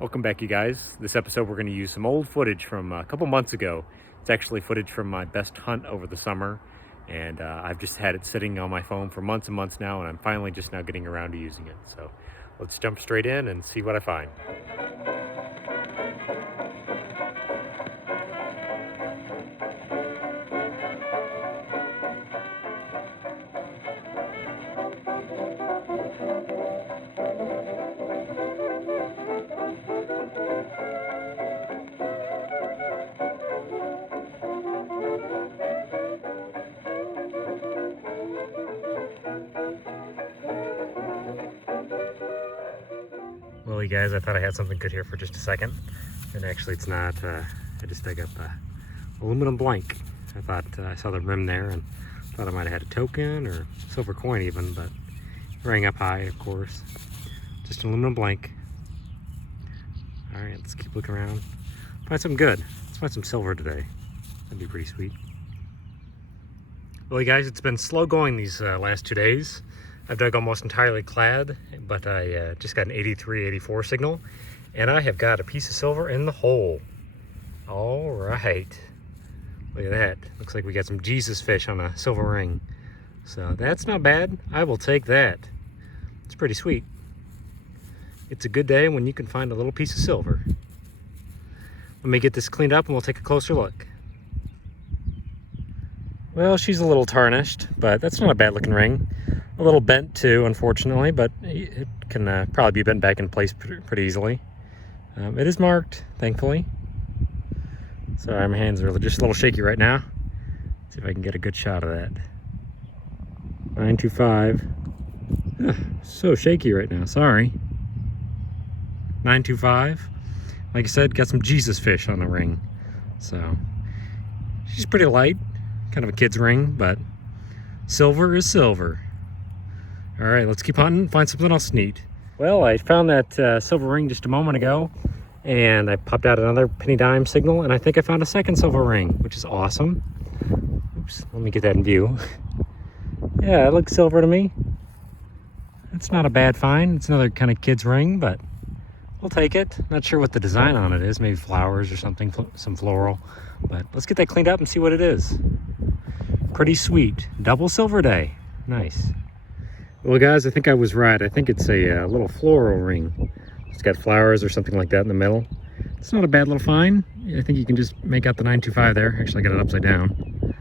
Welcome back, you guys. This episode we're going to use some old footage from a couple months ago. It's actually footage from my best hunt over the summer, and I've just had it sitting on my phone for months and months now, and I'm finally just now getting around to using it. So let's jump straight in and see what I find. Well, you guys, I thought I had something good here for just a second, and actually it's not. I just dug up aluminum blank. I thought I saw the rim there and thought I might have had a token or silver coin even, but it rang up high, of course. Just an aluminum blank. All right, let's keep looking around. Find something good. Let's find some silver today. That'd be pretty sweet. Well, you guys, it's been slow going these last 2 days. I've dug almost entirely clad, but I just got an 83, 84 signal, and I have got a piece of silver in the hole. All right. Look at that. Looks like we got some Jesus fish on a silver ring. So that's not bad. I will take that. It's pretty sweet. It's a good day when you can find a little piece of silver. Let me get this cleaned up and we'll take a closer look. Well, she's a little tarnished, but that's not a bad looking ring. A little bent too, unfortunately, but it can probably be bent back in place pretty easily. It is marked, thankfully. Sorry, my hands are just a little shaky right now. Let's see if I can get a good shot of that. 925. So shaky right now, sorry. 925. Like I said, got some Jesus fish on the ring. So, she's pretty light. Kind of a kid's ring, but silver is silver. All right, let's keep hunting, find something else neat. Well, I found that silver ring just a moment ago, and I popped out another penny dime signal, and I think I found a second silver ring, which is awesome. Oops, let me get that in view. Yeah, it looks silver to me. It's not a bad find. It's another kind of kid's ring, but we'll take it. Not sure what the design on it is, maybe flowers or something, some floral. But let's get that cleaned up and see what it is. Pretty sweet. Double silver day. Nice. Well, guys, I think I was right. I think it's a little floral ring. It's got flowers or something like that in the middle. It's not a bad little find. I think you can just make out the 925 there. Actually, I got it upside down.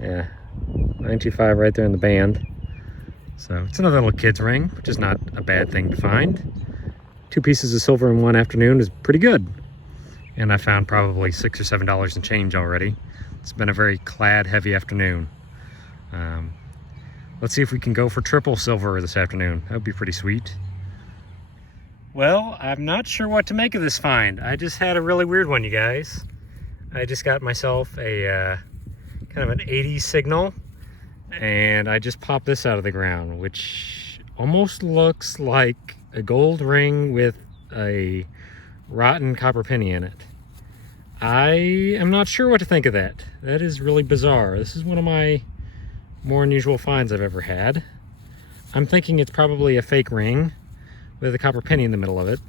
Yeah, 925 right there in the band. So it's another little kid's ring, which is not a bad thing to find. 2 pieces of silver in one afternoon is pretty good. And I found probably $6 or $7 in change already. It's been a very clad heavy afternoon. Let's see if we can go for triple silver this afternoon. That would be pretty sweet. Well, I'm not sure what to make of this find. I just had a really weird one, you guys. I just got myself a kind of an 80 signal, and I just popped this out of the ground, which almost looks like a gold ring with a rotten copper penny in it. I am not sure what to think of that. That is really bizarre. This is one of my more unusual finds I've ever had. I'm thinking it's probably a fake ring with a copper penny in the middle of it.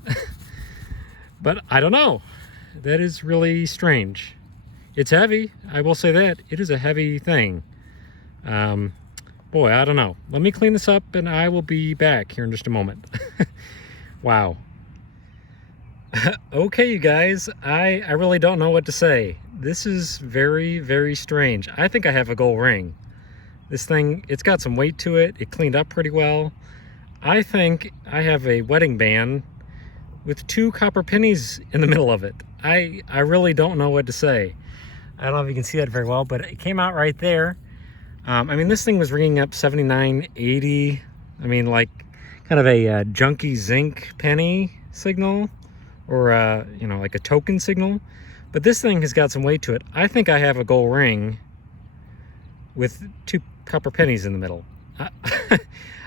But I don't know. That is really strange. It's heavy, I will say that. It is a heavy thing. Boy, I don't know. Let me clean this up and I will be back here in just a moment. Wow. Okay, you guys, I really don't know what to say. This is very, very strange. I think I have a gold ring. This thing, it's got some weight to it. It cleaned up pretty well. I think I have a wedding band with 2 copper pennies in the middle of it. I really don't know what to say. I don't know if you can see that very well, but it came out right there. I mean, this thing was ringing up 79, 80. I mean, like kind of a junky zinc penny signal, or you know, like a token signal. But this thing has got some weight to it. I think I have a gold ring with 2 copper pennies in the middle.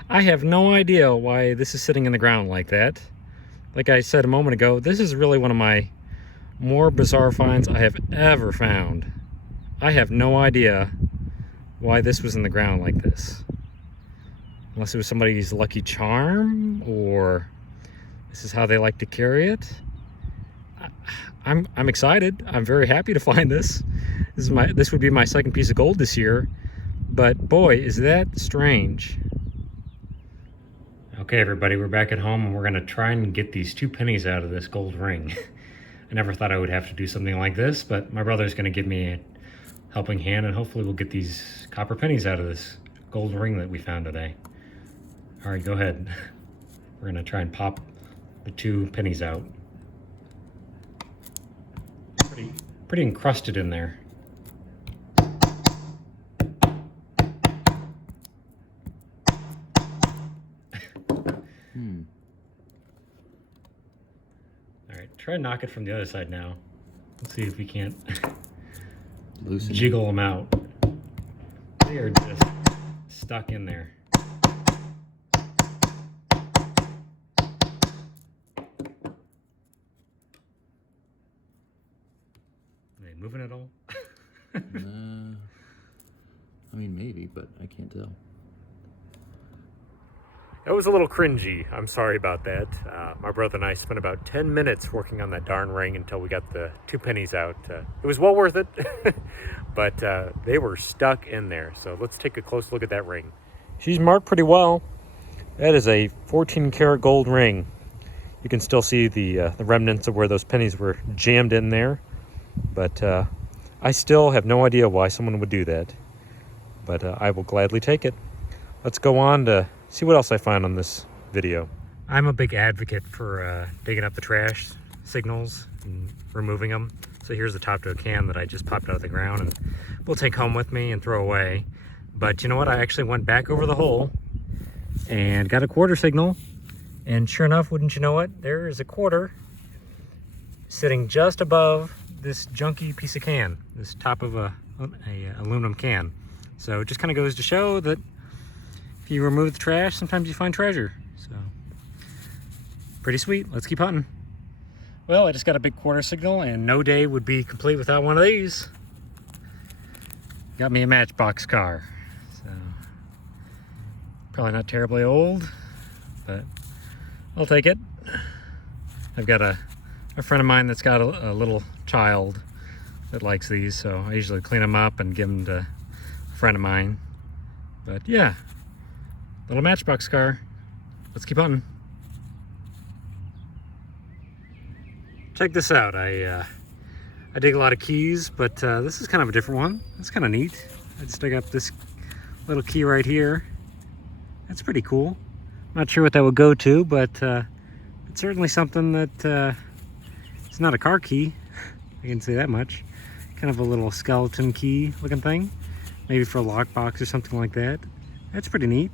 I have no idea why this is sitting in the ground like that. Like I said a moment ago, this is really one of my more bizarre finds I have ever found. I have no idea why this was in the ground like this. Unless it was somebody's lucky charm, or this is how they like to carry it. I'm excited. I'm very happy to find this. This would be my second piece of gold this year, but boy, is that strange. Okay, everybody, we're back at home and we're gonna try and get these 2 pennies out of this gold ring. I never thought I would have to do something like this, but my brother's gonna give me a helping hand and hopefully we'll get these copper pennies out of this gold ring that we found today. All right, go ahead. We're gonna try and pop the 2 pennies out. Pretty encrusted in there. All right, try and knock it from the other side now. Let's see if we can't loosen jiggle them out. They are just stuck in there. Are they moving at all? I mean, maybe, but I can't tell. That was a little cringy. I'm sorry about that. My brother and I spent about 10 minutes working on that darn ring until we got the 2 pennies out. It was well worth it, but they were stuck in there. So let's take a close look at that ring. She's marked pretty well. That is a 14 karat gold ring. You can still see the remnants of where those pennies were jammed in there. But I still have no idea why someone would do that. But I will gladly take it. Let's go on to see what else I find on this video. I'm a big advocate for digging up the trash signals and removing them. So here's the top to a can that I just popped out of the ground and will take home with me and throw away. But you know what? I actually went back over the hole and got a quarter signal. And sure enough, wouldn't you know it, there is a quarter sitting just above this junky piece of can, this top of a aluminum can. So it just kind of goes to show that if you remove the trash, sometimes you find treasure. So pretty sweet. Let's keep hunting. Well, I just got a big quarter signal and no day would be complete without one of these. Got me a Matchbox car. So probably not terribly old, but I'll take it. I've got a friend of mine that's got a little child that likes these, so I usually clean them up and give them to a friend of mine. But yeah, little Matchbox car. Let's keep hunting. Check this out. I dig a lot of keys, but this is kind of a different one. It's kind of neat. I just dug up this little key right here. That's pretty cool. Not sure what that would go to, but it's certainly something that it's not a car key. I can say that much. Kind of a little skeleton key looking thing. Maybe for a lockbox or something like that. That's pretty neat.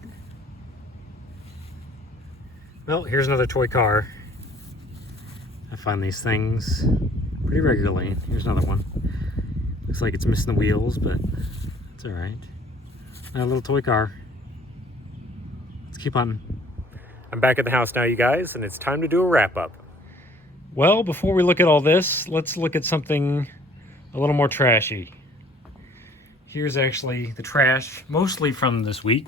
Well, here's another toy car. I find these things pretty regularly. Here's another one. Looks like it's missing the wheels, but it's all right. A little toy car. Let's keep on. I'm back at the house now, you guys, and it's time to do a wrap-up. Well, before we look at all this, let's look at something a little more trashy. Here's actually the trash, mostly from this week.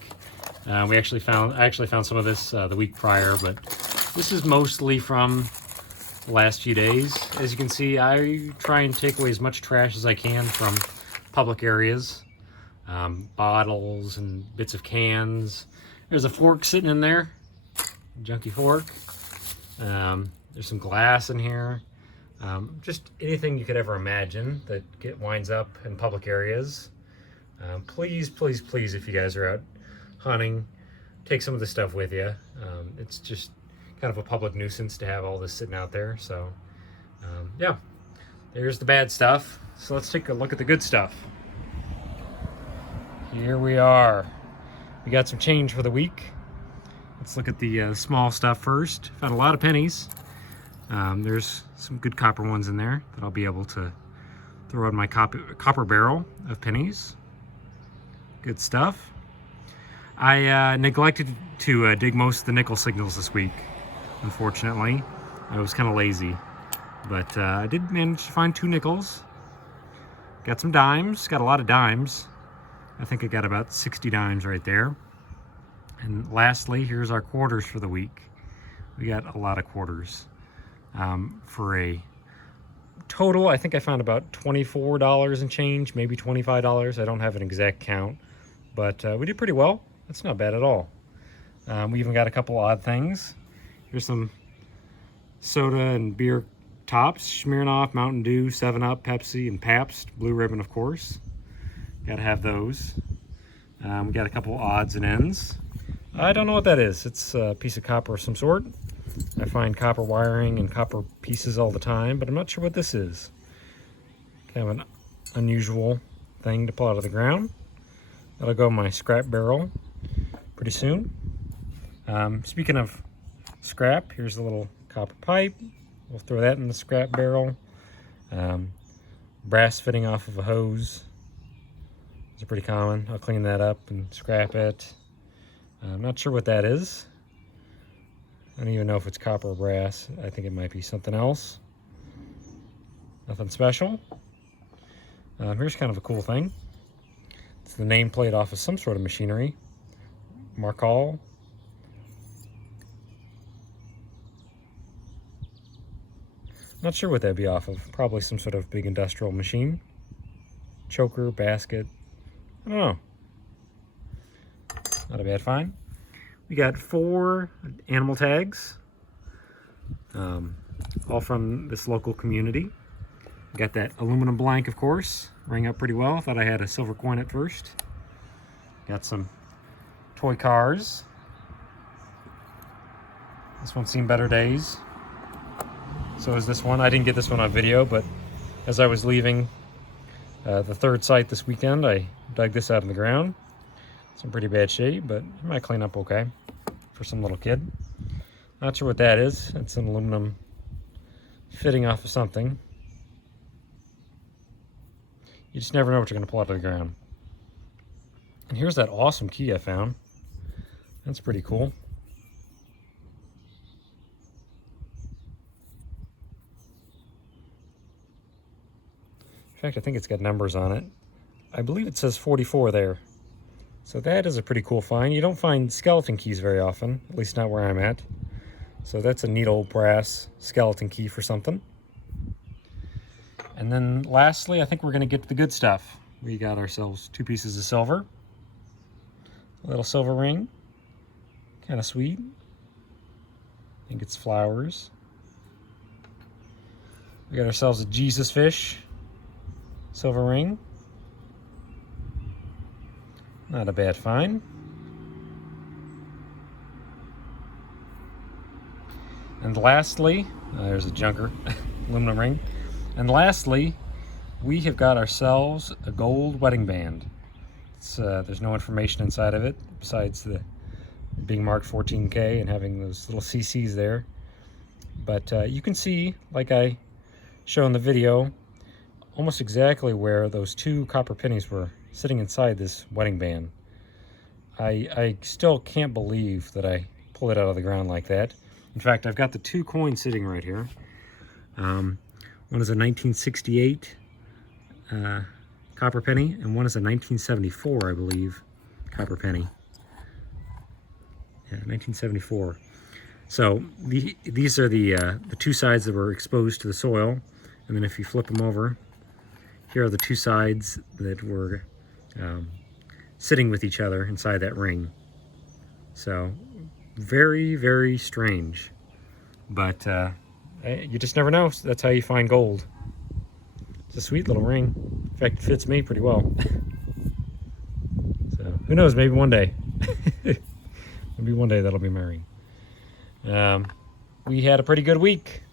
I actually found some of this the week prior, but this is mostly from the last few days. As you can see, I try and take away as much trash as I can from public areas. Bottles and bits of cans. There's a fork sitting in there, junky fork. There's some glass in here. Just anything you could ever imagine that winds up in public areas. Please, please, please, if you guys are out hunting, take some of this stuff with you. It's just kind of a public nuisance to have all this sitting out there. So yeah, there's the bad stuff. So let's take a look at the good stuff. Here we are. We got some change for the week. Let's look at the small stuff first. Found a lot of pennies. There's some good copper ones in there that I'll be able to throw in my copper barrel of pennies. Good stuff. I neglected to dig most of the nickel signals this week, unfortunately. I was kind of lazy, but I did manage to find 2 nickels. Got some dimes, got a lot of dimes. I think I got about 60 dimes right there. And lastly, here's our quarters for the week. We got a lot of quarters. For a total, I think I found about $24 and change, maybe $25. I don't have an exact count, but we did pretty well. That's not bad at all. We even got a couple odd things. Here's some soda and beer tops: Smirnoff, Mountain Dew, 7-Up, Pepsi, and Pabst. Blue Ribbon, of course. Gotta have those. We got a couple odds and ends. I don't know what that is. It's a piece of copper of some sort. I find copper wiring and copper pieces all the time, but I'm not sure what this is. Kind of an unusual thing to pull out of the ground. That'll go in my scrap barrel pretty soon. Speaking of scrap, here's a little copper pipe. We'll throw that in the scrap barrel. Brass fitting off of a hose. It's pretty common. I'll clean that up and scrap it. I'm not sure what that is. I don't even know if it's copper or brass. I think it might be something else. Nothing special. Here's kind of a cool thing. It's the nameplate off of some sort of machinery. Markall. Not sure what that'd be off of. Probably some sort of big industrial machine. Choker, basket. I don't know. Not a bad find. We got 4 animal tags, all from this local community. We got that aluminum blank, of course, rang up pretty well. Thought I had a silver coin at first. Got some toy cars. This one's seen better days. So is this one. I didn't get this one on video, but as I was leaving the 3rd site this weekend, I dug this out of the ground. It's in pretty bad shape, but it might clean up okay for some little kid. Not sure what that is. It's an aluminum fitting off of something. You just never know what you're going to pull out of the ground. And here's that awesome key I found. That's pretty cool. In fact, I think it's got numbers on it. I believe it says 44 there. So that is a pretty cool find. You don't find skeleton keys very often, at least not where I'm at. So that's a neat old brass skeleton key for something. And then lastly, I think we're going to get to the good stuff. We got ourselves 2 pieces of silver. A little silver ring. Kind of sweet. I think it's flowers. We got ourselves a Jesus fish silver ring. Not a bad find. And lastly, there's a junker aluminum ring. And lastly, we have got ourselves a gold wedding band. There's no information inside of it besides the being marked 14K and having those little CCs there. But you can see, like I show in the video, almost exactly where those 2 copper pennies were sitting inside this wedding band. I still can't believe that I pulled it out of the ground like that. In fact, I've got the 2 coins sitting right here. One is a 1968 copper penny, and one is a 1974, I believe, copper penny. Yeah, 1974. So these are the 2 sides that were exposed to the soil, and then if you flip them over, here are the 2 sides that were sitting with each other inside that ring. So very, very strange. But you just never know. That's how you find gold. It's a sweet little ring. In fact, it fits me pretty well. So who knows, maybe one day. Maybe one day that'll be my ring. We had a pretty good week.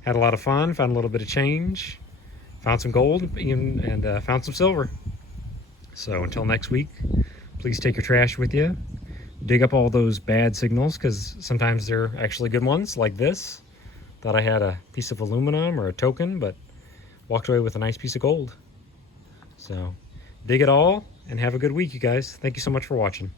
Had a lot of fun, found a little bit of change. Found some gold and found some silver. So until next week, please take your trash with you. Dig up all those bad signals, because sometimes they're actually good ones, like this. Thought I had a piece of aluminum or a token, but walked away with a nice piece of gold. So dig it all and have a good week, you guys. Thank you so much for watching.